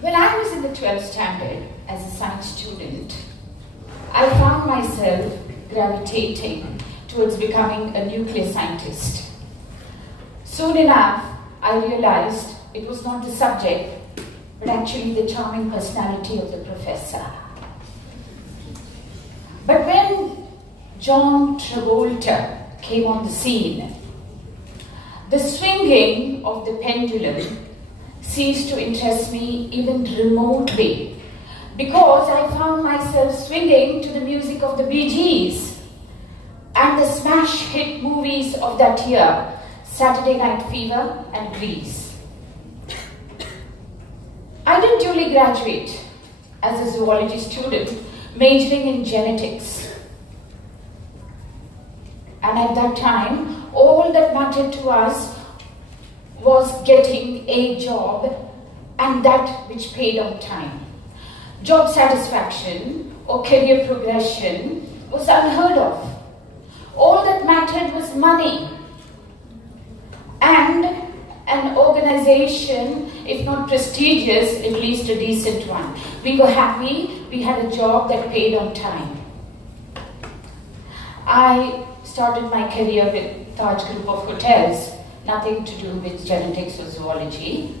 When I was in the 12th standard as a science student, I found myself gravitating towards becoming a nuclear scientist. Soon enough, I realized it was not the subject, but actually the charming personality of the professor. But when John Travolta came on the scene, the swinging of the pendulum ceased to interest me even remotely, because I found myself swinging to the music of the Bee Gees and the smash hit movies of that year, Saturday Night Fever and Grease. I did duly graduate as a zoology student, majoring in genetics. And at that time, all that mattered to us was getting a job, and that which paid on time. Job satisfaction or career progression was unheard of. All that mattered was money and an organization, if not prestigious, at least a decent one. We were happy, we had a job that paid on time. I started my career with Taj Group of Hotels, nothing to do with genetics or zoology,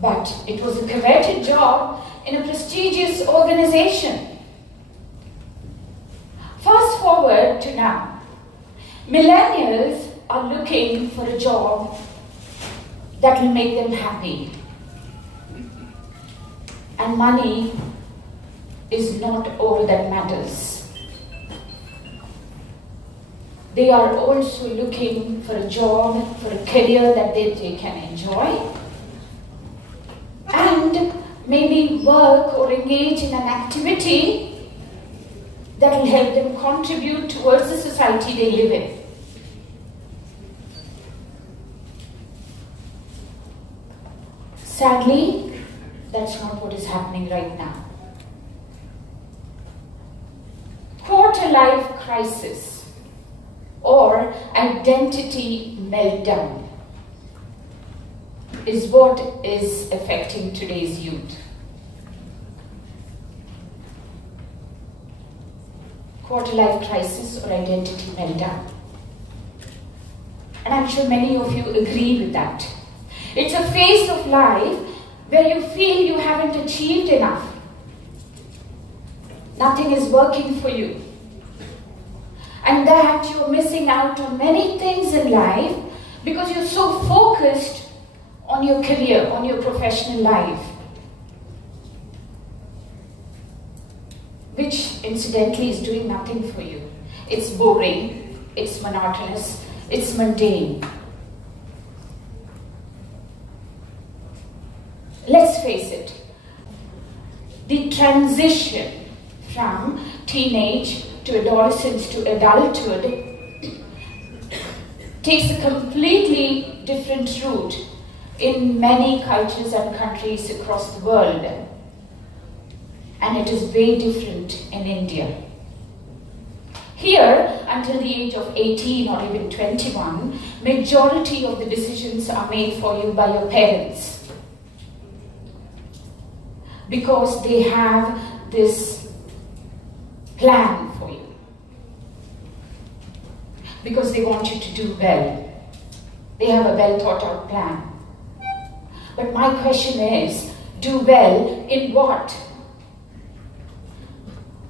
but it was a coveted job in a prestigious organization. Fast forward to now. Millennials are looking for a job that will make them happy. And money is not all that matters. They are also looking for a job, for a career that they can enjoy, and maybe work or engage in an activity that will help them contribute towards the society they live in. Sadly, that's not what is happening right now. Quarter-life crisis or identity meltdown is what is affecting today's youth. Quarter-life crisis or identity meltdown. And I'm sure many of you agree with that. It's a phase of life where you feel you haven't achieved enough. Nothing is working for you. And that you're missing out on many things in life because you're so focused on your career, on your professional life. Which, incidentally, is doing nothing for you. It's boring, it's monotonous, it's mundane. Let's face it, the transition from teenage to adolescence to adulthood takes a completely different route in many cultures and countries across the world. And it is very different in India. Here, until the age of 18 or even 21, majority of the decisions are made for you by your parents, because they have this plan for you, because they want you to do well. They have a well thought out plan. But my question is, do well in what?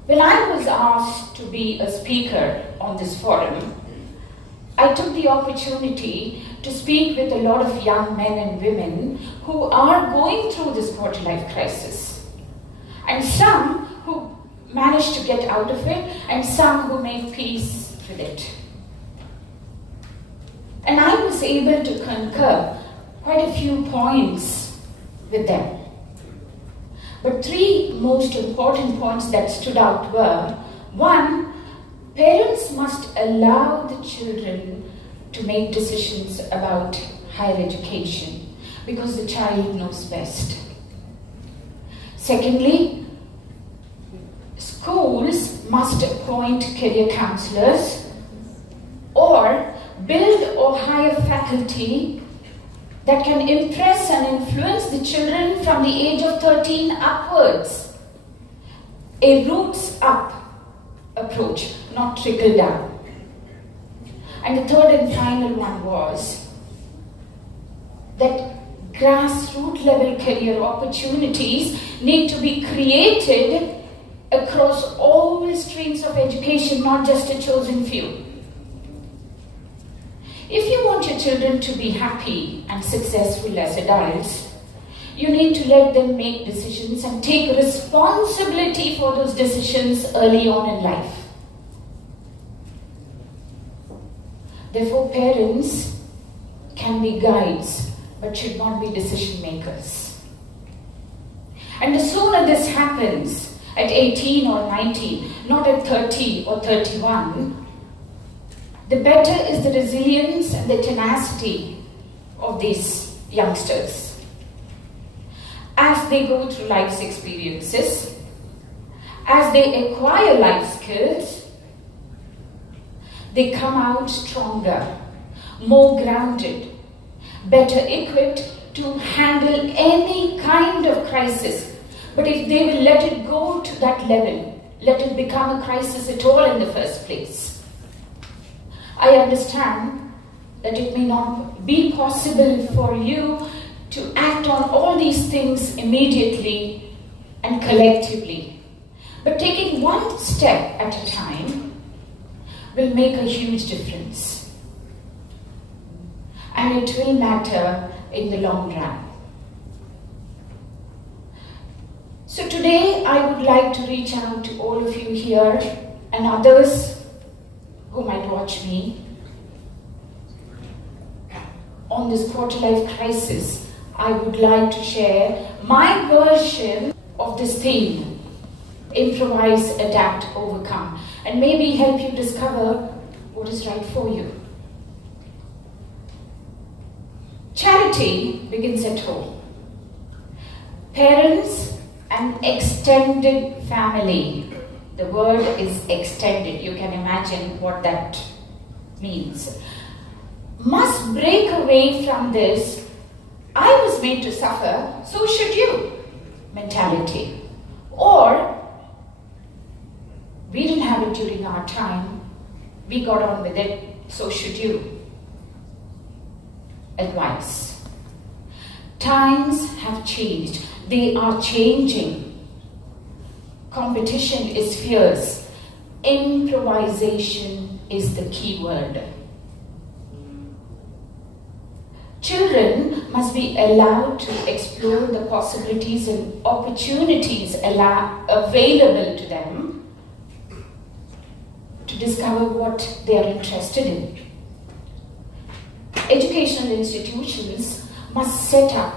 When I was asked to be a speaker on this forum, I took the opportunity to speak with a lot of young men and women who are going through this quarter-life crisis. And some who managed to get out of it, and some who made peace with it. And I was able to concur quite a few points with them. But three most important points that stood out were: one, parents must allow the children to make decisions about higher education because the child knows best. Secondly, schools must appoint career counselors or build or hire faculty that can impress and influence the children from the age of 13 upwards. A roots up approach, not trickle down. And the third and final one was that grassroots level career opportunities need to be created across all streams of education, not just a chosen few. If you want your children to be happy and successful as adults, you need to let them make decisions and take responsibility for those decisions early on in life. Therefore, parents can be guides, but should not be decision makers. And the sooner this happens, at 18 or 19, not at 30 or 31, the better is the resilience and the tenacity of these youngsters. As they go through life's experiences, as they acquire life skills, they come out stronger, more grounded, better equipped to handle any kind of crisis. But if they will let it go to that level, let it become a crisis at all in the first place. I understand that it may not be possible for you to act on all these things immediately and collectively. But taking one step at a time will make a huge difference. And it will matter in the long run. So today I would like to reach out to all of you here and others who might watch me. On this quarter life crisis, I would like to share my version of this theme: improvise, adapt, overcome, and maybe help you discover what is right for you. Charity begins at home. Parents and extended family. The word is extended. You can imagine what that means. Must break away from this "I was made to suffer, so should you" mentality. Or, we didn't have it during our time, we got on with it, so should you advice. Times have changed. They are changing. Competition is fierce. Improvisation is the key word. Children must be allowed to explore the possibilities and opportunities available to them to discover what they are interested in. Educational institutions must set up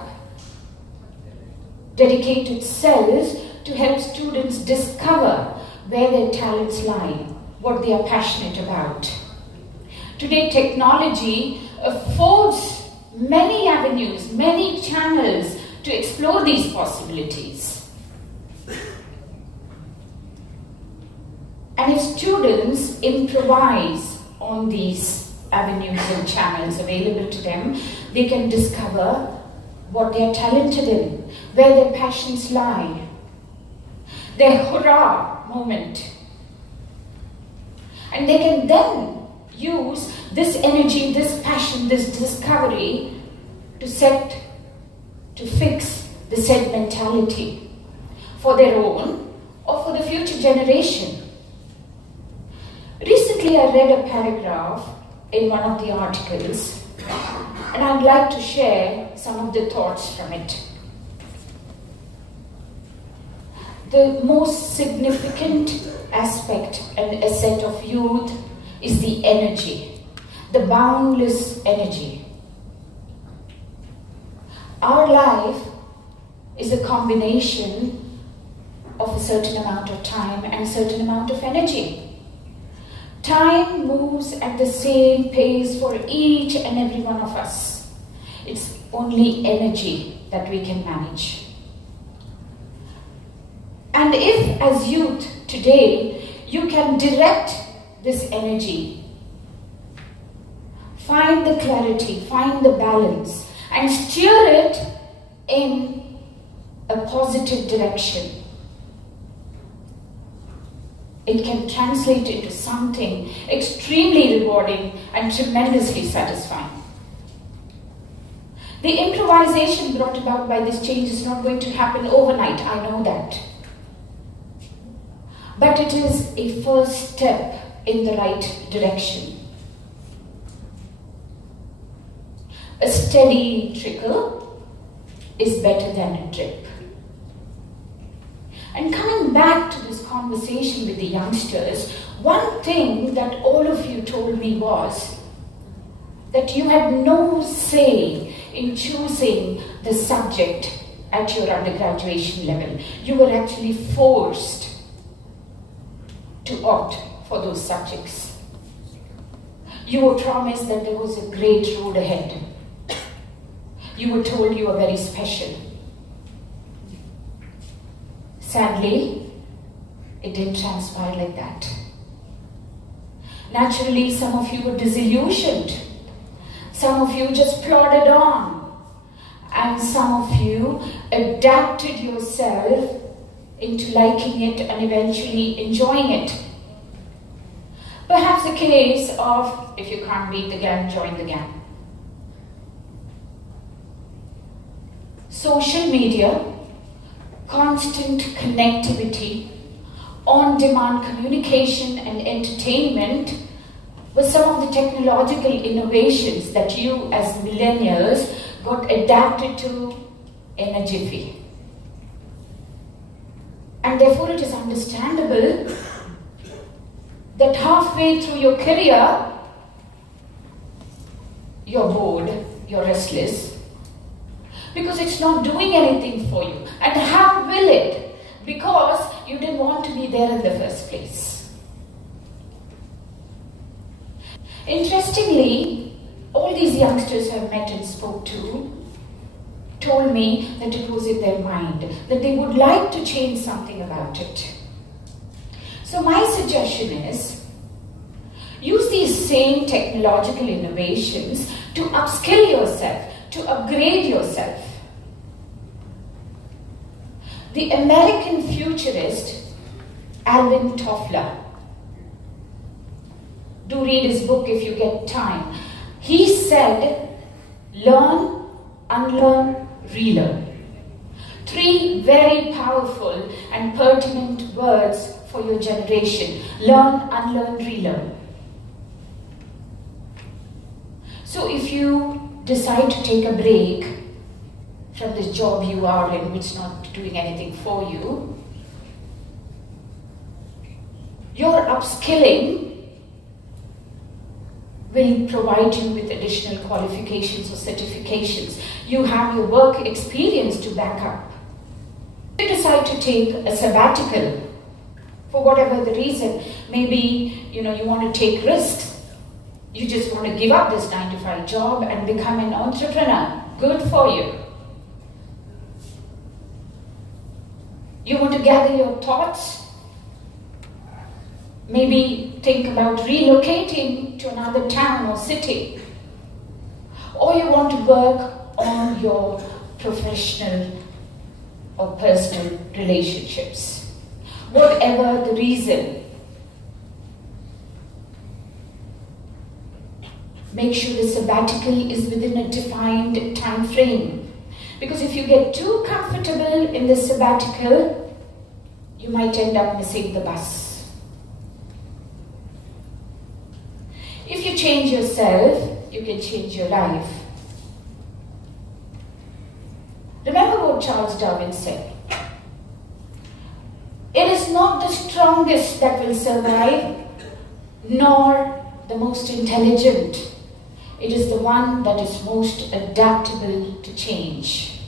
dedicated cells to help students discover where their talents lie, what they are passionate about. Today, technology affords many avenues, many channels to explore these possibilities. And if students improvise on these avenues and channels available to them, they can discover what they are talented in, where their passions lie, their hurrah moment. And they can then use this energy, this passion, this discovery to fix the said mentality for their own or for the future generation. Recently, I read a paragraph in one of the articles, and I'd like to share some of the thoughts from it. The most significant aspect and asset of youth is the energy, the boundless energy. Our life is a combination of a certain amount of time and a certain amount of energy. Time moves at the same pace for each and every one of us. It's only energy that we can manage. And if as youth today, you can direct this energy, find the clarity, find the balance, and steer it in a positive direction, it can translate into something extremely rewarding and tremendously satisfying. The improvisation brought about by this change is not going to happen overnight, I know that. But it is a first step in the right direction. A steady trickle is better than a drip. And coming back to this conversation with the youngsters, one thing that all of you told me was that you had no say in choosing the subject at your undergraduation level. You were actually forced to opt for those subjects. You were promised that there was a great road ahead. You were told you were very special. Sadly, it didn't transpire like that. Naturally, some of you were disillusioned. Some of you just plodded on. And some of you adapted yourself into liking it and eventually enjoying it. Perhaps a case of, if you can't beat the gang, join the gang. Social media, constant connectivity, on-demand communication and entertainment were some of the technological innovations that you as millennials got adapted to in a jiffy. And therefore it is understandable that halfway through your career, you're bored, you're restless, because it's not doing anything for you. And how will it? Because you didn't want to be there in the first place. Interestingly, all these youngsters I've met and spoke to told me that it was in their mind, that they would like to change something about it. So my suggestion is, use these same technological innovations to upskill yourself, to upgrade yourself. The American futurist Alvin Toffler, do read his book if you get time. He said, learn, unlearn, relearn. 3 very powerful and pertinent words for your generation. Learn, unlearn, relearn. So if you decide to take a break from this job you are in, which is not doing anything for you, your upskilling will provide you with additional qualifications or certifications. You have your work experience to back up. If you decide to take a sabbatical, for whatever the reason, maybe you want to take risks, you just want to give up this 9-to-5 job and become an entrepreneur. Good for you. You want to gather your thoughts, maybe think about relocating to another town or city, or you want to work on your professional or personal relationships. Whatever the reason, make sure the sabbatical is within a defined time frame. Because if you get too comfortable in the sabbatical, you might end up missing the bus. If you change yourself, you can change your life. Remember what Charles Darwin said. It is not the strongest that will survive, nor the most intelligent. It is the one that is most adaptable to change.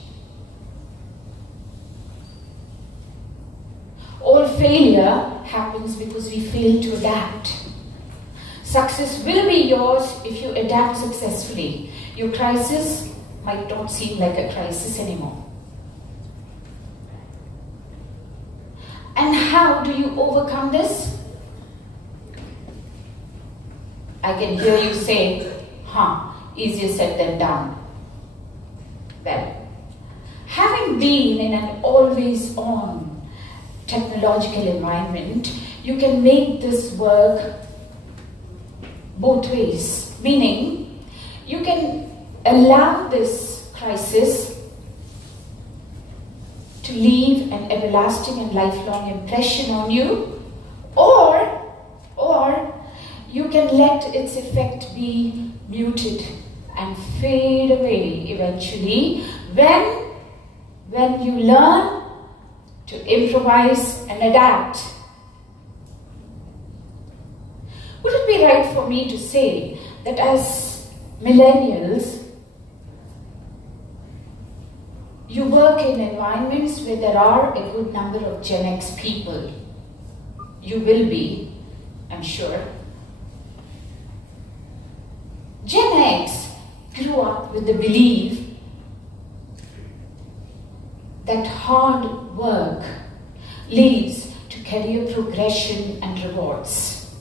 All failure happens because we fail to adapt. Success will be yours if you adapt successfully. Your crisis might not seem like a crisis anymore. And how do you overcome this? I can hear you say, easier said than done. Well, having been in an always-on technological environment, you can make this work both ways. Meaning, you can allow this crisis to leave an everlasting and lifelong impression on you, or you can let its effect be muted and fade away eventually when you learn to improvise and adapt. Would it be right for me to say that as millennials, you work in environments where there are a good number of Gen X people? You will be, I'm sure. Gen X grew up with the belief that hard work leads to career progression and rewards.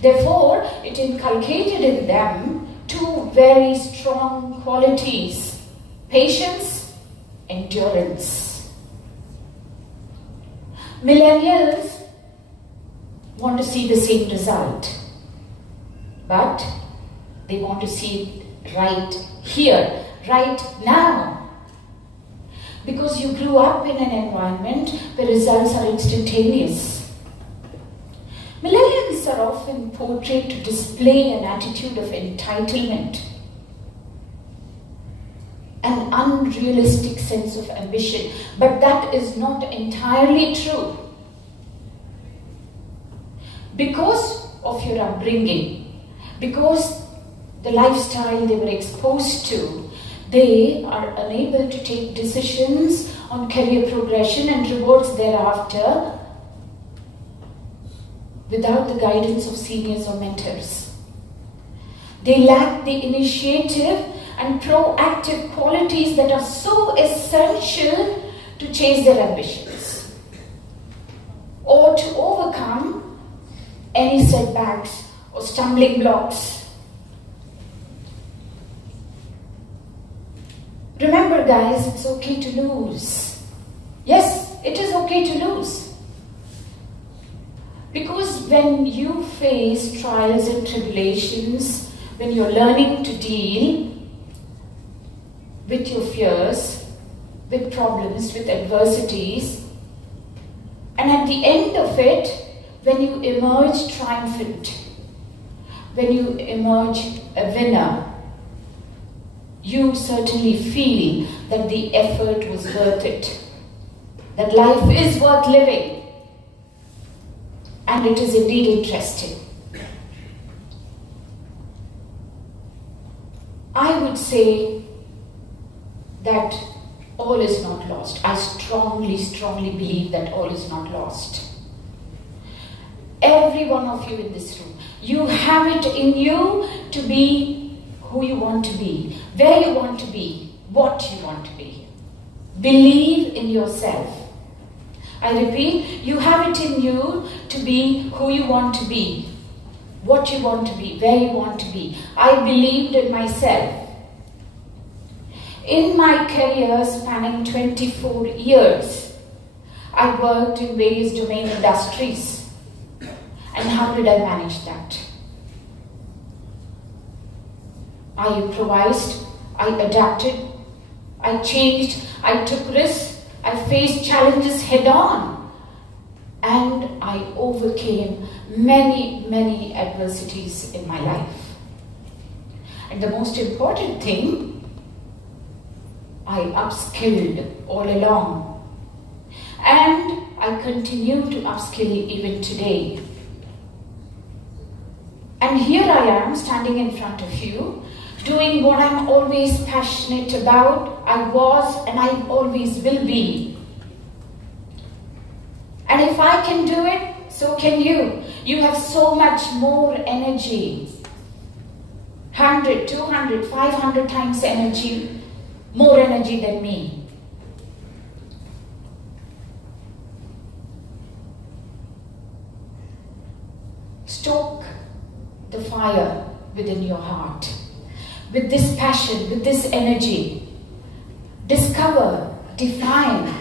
Therefore, it inculcated in them two very strong qualities: patience, endurance. Millennials want to see the same result, but they want to see it right here, right now. Because you grew up in an environment where results are instantaneous. Millennials are often portrayed to display an attitude of entitlement, an unrealistic sense of ambition, but that is not entirely true. Because of your upbringing, because the lifestyle they were exposed to, they are unable to take decisions on career progression and rewards thereafter without the guidance of seniors or mentors. They lack the initiative and proactive qualities that are so essential to chase their ambitions or to overcome any setbacks or stumbling blocks. Remember, guys, it's okay to lose. Yes, it is okay to lose. Because when you face trials and tribulations, when you're learning to deal with your fears, with problems, with adversities, and at the end of it, when you emerge triumphant, when you emerge a winner, you certainly feel that the effort was worth it, that life is worth living, and it is indeed interesting. I would say that all is not lost. I strongly, strongly believe that all is not lost. Every one of you in this room, you have it in you to be who you want to be, where you want to be, what you want to be. Believe in yourself. I repeat, you have it in you to be who you want to be, what you want to be, where you want to be. I believed in myself. In my career spanning 24 years, I worked in various domain industries. And how did I manage that? I improvised, I adapted, I changed, I took risks, I faced challenges head on, and I overcame many, many adversities in my life. And the most important thing, I upskilled all along, and I continue to upskill even today. And here I am standing in front of you, doing what I'm always passionate about. I was and I always will be. And if I can do it, so can you. You have so much more energy. 100, 200, 500 times energy, more energy than me. Stoke the fire within your heart with this passion, with this energy, Discover, define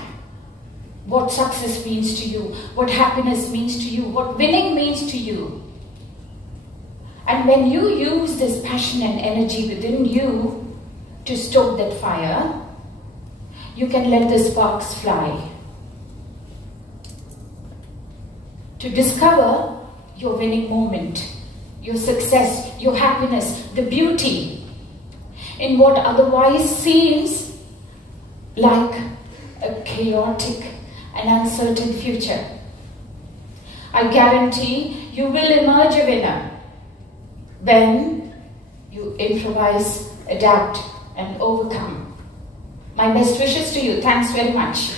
what success means to you, what happiness means to you, what winning means to you. And when you use this passion and energy within you to stoke that fire, you can let the sparks fly. To discover your winning moment, your success, your happiness, the beauty in what otherwise seems like a chaotic and uncertain future. I guarantee you will emerge a winner when you improvise, adapt, and overcome. My best wishes to you. Thanks very much.